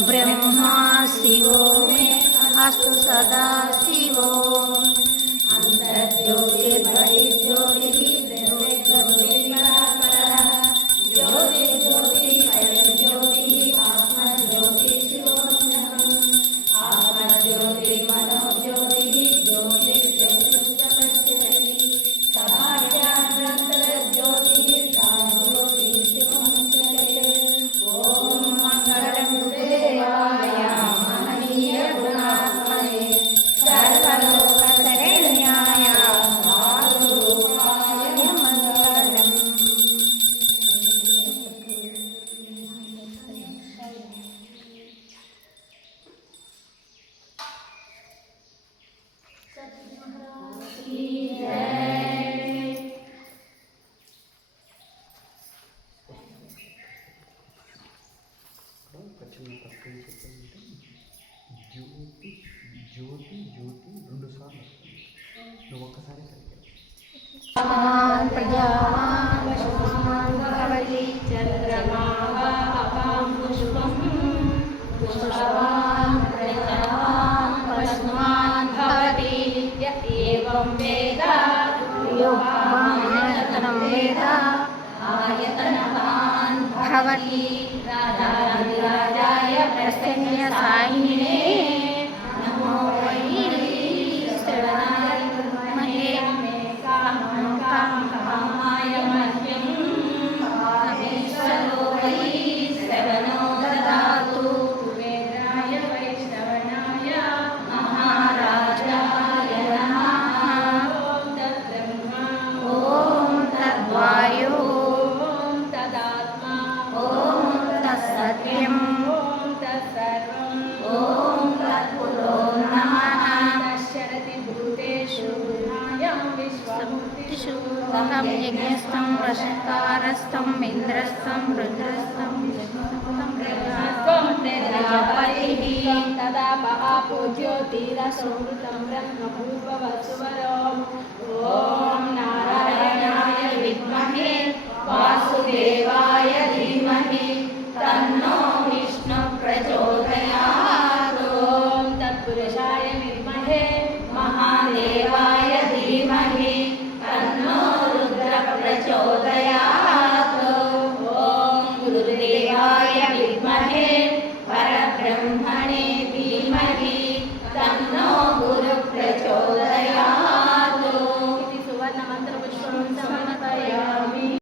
ब्रह्मा शिवो मे अस्तु सदा शिवो अन्तर्ज्योतिर्बहिर्ज्योतिः ज्योतिर्ज्योतिर्परापरः ज्योतिर्ज्योतिः परज्योतिः आत्मज्योतिः शिवोऽहम् आत्मज्योतिर्मनोज्योतिः ज्योतिर्ज्योतिर्पश्यति सभाज्योतिः सा ज्योतिः शिवमुच्यते। ॐ मङ्गलं देवाय महनीय गुणात्मने सर्वलोकशरण्याय साधुरूपाय मङ्गलम्। జ్యోతి జ్యోతి జ్యోతి రెండు సార్లు నువ్వు ఒక్కసారి చంద్రమా పుష్పం పుష్పవాన్ ప్రజావాన్ పశుమాన్ భవతి ఏవం వేద యోగమాయతనం వేద ఆయతనవాన్ భవతి రాజాయ ప్రసన్న సాయినే నమో వై శ్రవణాయ మహే కామాయ మహ్యం కామేశ్వరో వై శ్రవణో దదాతు కుబేరాయ వై శ్రవణాయ మహారాజాయ నమః ఓం తద్బ్రహ్మ ఓం తద్వాయు ఓం తదాత్మా ఓం తత్సత్యం ఓం తత్సర్వం ఓం తత్పురో నమః తస్యరతి భూతేషు నాయం విశ్వమూర్తిషు అహం యజ్ఞస్థం వశకారస్థం ఇంద్రస్థం రుద్రస్థం ప్రజాపతిః తదా పూజ్యోతిరసంవృతం బ్రహ్మభూర్భువస్సువరో ఓం నారాయణాయ విద్మహే వాసుదేవాయ ధీమహి తన్నో విష్ణు ప్రచోదయాత్ ఓం తత్పురుషాయ విద్మహే మహాదేవాయ